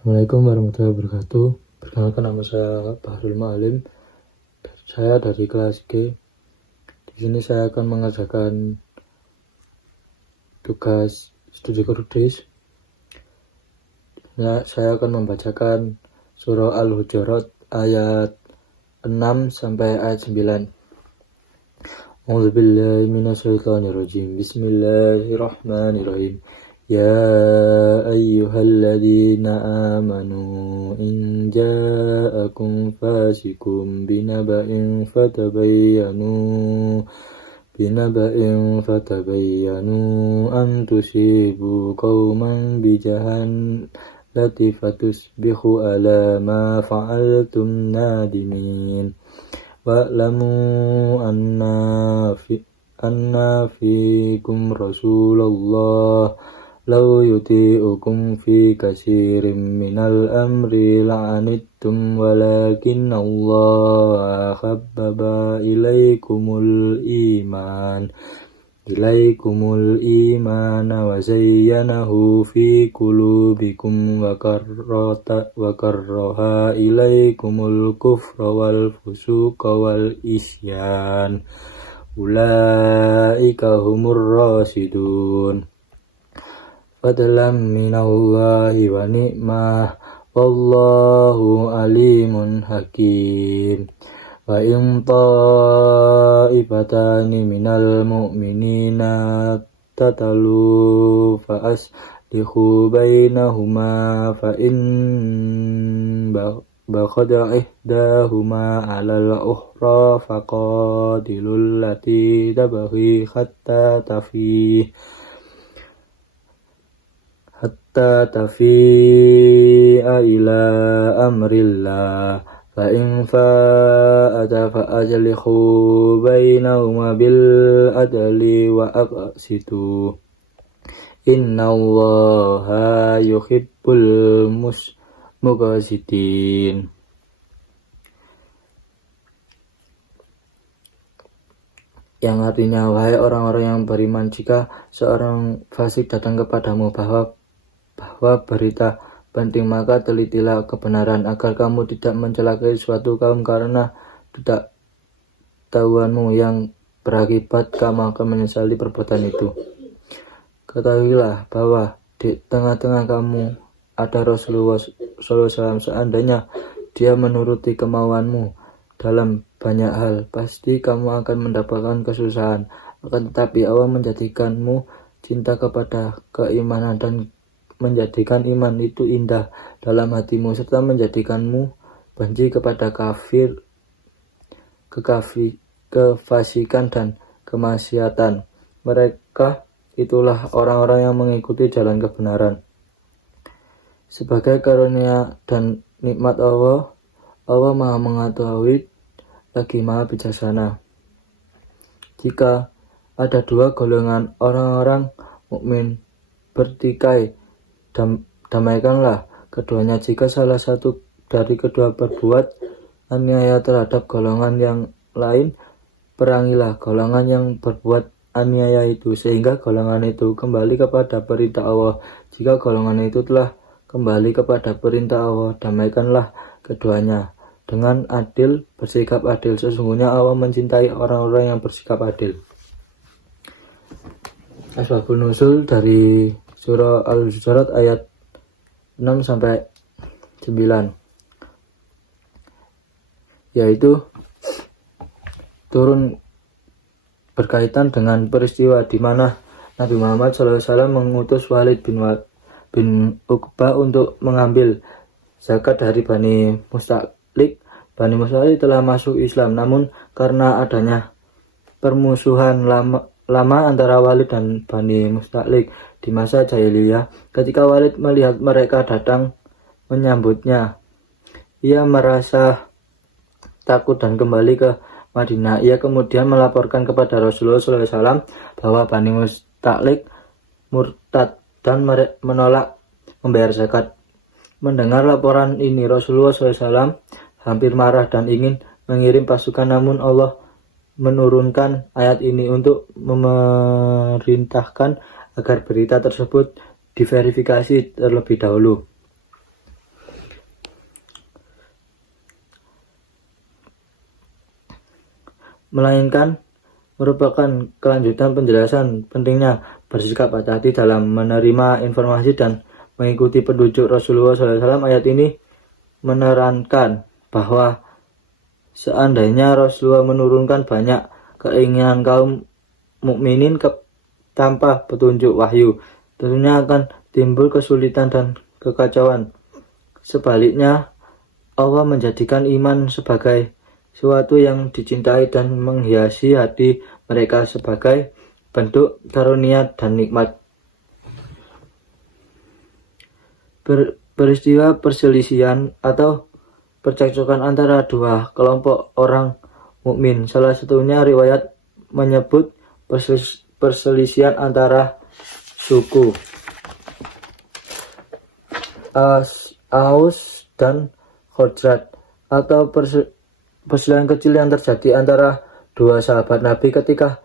Assalamualaikum warahmatullahi wabarakatuh. Perkenalkan, nama saya Bahrul Ma'alim. Saya dari kelas G. Di sini saya akan mengerjakan tugas studi kurdis. Saya akan membacakan surah Al-Hujurat ayat 6 sampai ayat 9. A'udzubillahi minasyaitonirrajim. Bismillahirrahmanirrahim. Ya ayyuhalladzina amanu in ja'akum fasikum binaba'in fatabayyanu an tusibu qauman bijahalati fatusbihu ala ma fa'altum nadimin. Wa'lamu anna fikum Rasulullah law yuti'ukum fi katsirin minal amri la'anittum walakinna Allah habbaba ilaikumul imana wa zayyanahu fi qulubikum wa karraha ilaikumul kufra wal fusuqa wal isyan ulaika humur rasyidun. Fadlan minallahi wa ni'mah wallahu alimun hakim. Wa in ta'ifatani minal mu'minina tatalu fa aslihu bainahuma fa in baghat ihdahuma 'alal ukhra faqatilul lati tabghi hatta tafi'a ila amrillah fa in fa'ata fa ajlihu bainahuma bil adli wa aqsitu innallaha yuhibbul muqsitin. Yang artinya, wahai orang-orang yang beriman, jika seorang fasik datang kepadamu bahwa berita penting, maka telitilah kebenaran agar kamu tidak mencelakai suatu kaum karena tidak tahuanmu yang berakibat kamu akan menyesali perbuatan itu. Ketahuilah bahwa di tengah-tengah kamu ada Rasulullah SAW. Seandainya dia menuruti kemauanmu dalam banyak hal, pasti kamu akan mendapatkan kesusahan. Akan tetapi Allah menjadikanmu cinta kepada keimanan dan menjadikan iman itu indah dalam hatimu, serta menjadikanmu benci kepada kefasikan dan kemaksiatan. Mereka itulah orang-orang yang mengikuti jalan kebenaran. Sebagai karunia dan nikmat Allah Maha mengetahui lagi Maha bijaksana. Jika ada dua golongan orang-orang mukmin bertikai, damaikanlah keduanya. Jika salah satu dari kedua berbuat aniaya terhadap golongan yang lain, perangilah golongan yang berbuat aniaya itu sehingga golongan itu kembali kepada perintah Allah. Jika golongan itu telah kembali kepada perintah Allah, damaikanlah keduanya dengan adil, bersikap adil. Sesungguhnya Allah mencintai orang-orang yang bersikap adil. Asbabun nuzul dari surah Al-Hujurat ayat 6 sampai 9, yaitu turun berkaitan dengan peristiwa di mana Nabi Muhammad SAW mengutus Walid bin Uqbah untuk mengambil zakat dari Bani Mustalik. Bani Mustalik telah masuk Islam, namun karena adanya permusuhan lama antara Walid dan Bani Mustalik di masa jahiliyah, ketika Walid melihat mereka datang menyambutnya, ia merasa takut dan kembali ke Madinah. Ia kemudian melaporkan kepada Rasulullah SAW bahwa Bani Mustalik murtad dan menolak membayar zakat. Mendengar laporan ini, Rasulullah SAW hampir marah dan ingin mengirim pasukan, namun Allah menurunkan ayat ini untuk memerintahkan agar berita tersebut diverifikasi terlebih dahulu. melainkan merupakan kelanjutan penjelasan pentingnya bersikap hati-hati dalam menerima informasi dan mengikuti petunjuk Rasulullah SAW. Ayat ini menerangkan bahwa seandainya Rasulullah menurunkan banyak keinginan kaum mukminin tanpa petunjuk wahyu, tentunya akan timbul kesulitan dan kekacauan. Sebaliknya, Allah menjadikan iman sebagai sesuatu yang dicintai dan menghiasi hati mereka sebagai bentuk karunia dan nikmat. Peristiwa perselisihan atau percekcokan antara dua kelompok orang mukmin, salah satunya riwayat menyebut perselisihan antara suku Aus dan Khazraj, atau perselisihan kecil yang terjadi antara dua sahabat Nabi. Ketika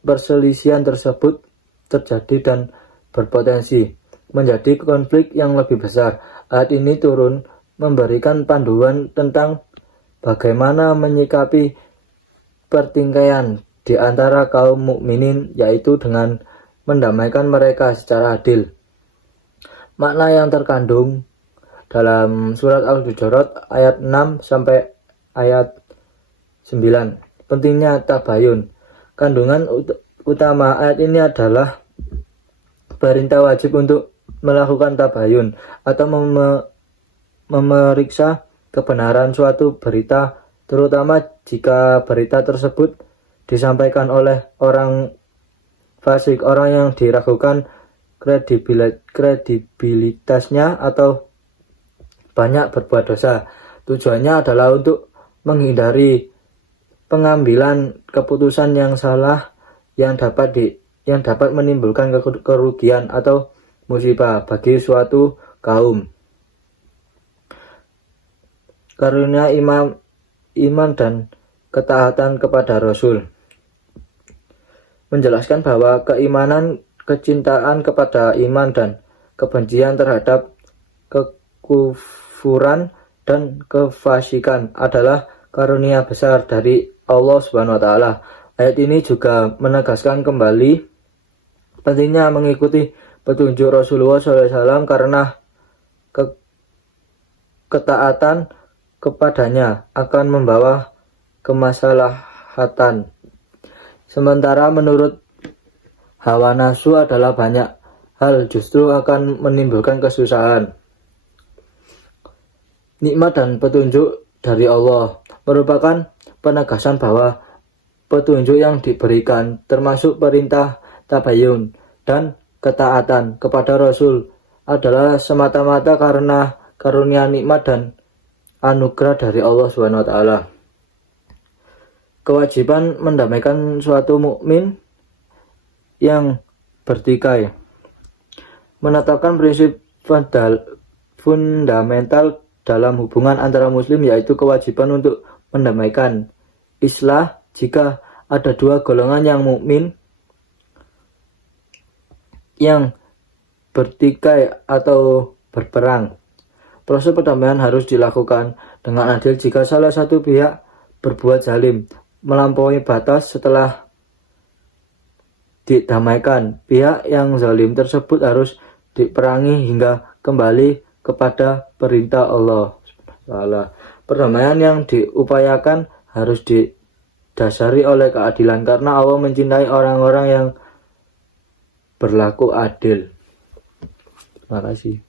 perselisihan tersebut terjadi dan berpotensi menjadi konflik yang lebih besar, ayat ini turun memberikan panduan tentang bagaimana menyikapi pertikaian di antara kaum mukminin, yaitu dengan mendamaikan mereka secara adil. Makna yang terkandung dalam surat Al-Hujurat ayat 6 sampai ayat 9. Pentingnya tabayun. Kandungan utama ayat ini adalah perintah wajib untuk melakukan tabayun atau memeriksa kebenaran suatu berita, terutama jika berita tersebut disampaikan oleh orang fasik, orang yang diragukan kredibilitasnya atau banyak berbuat dosa. Tujuannya adalah untuk menghindari pengambilan keputusan yang salah yang dapat menimbulkan kerugian atau musibah bagi suatu kaum. Karunia iman dan ketaatan kepada Rasul menjelaskan bahwa keimanan, kecintaan kepada iman, dan kebencian terhadap kekufuran dan kefasikan adalah karunia besar dari Allah Subhanahu wa taala. Ayat ini juga menegaskan kembali pentingnya mengikuti petunjuk Rasulullah SAW karena ketaatan kepadanya akan membawa kemaslahatan. Sementara menurut hawa nafsu adalah banyak hal justru akan menimbulkan kesusahan. Nikmat dan petunjuk dari Allah merupakan penegasan bahwa petunjuk yang diberikan termasuk perintah tabayun dan ketaatan kepada Rasul adalah semata-mata karena karunia nikmat dan anugerah dari Allah SWT. Kewajiban mendamaikan suatu mukmin yang bertikai menetapkan prinsip fundamental dalam hubungan antara muslim, yaitu kewajiban untuk mendamaikan islah jika ada dua golongan yang mukmin yang bertikai atau berperang. Proses perdamaian harus dilakukan dengan adil. Jika salah satu pihak berbuat zalim, melampaui batas setelah didamaikan, pihak yang zalim tersebut harus diperangi hingga kembali kepada perintah Allah. Perdamaian yang diupayakan harus didasari oleh keadilan karena Allah mencintai orang-orang yang berlaku adil. Terima kasih.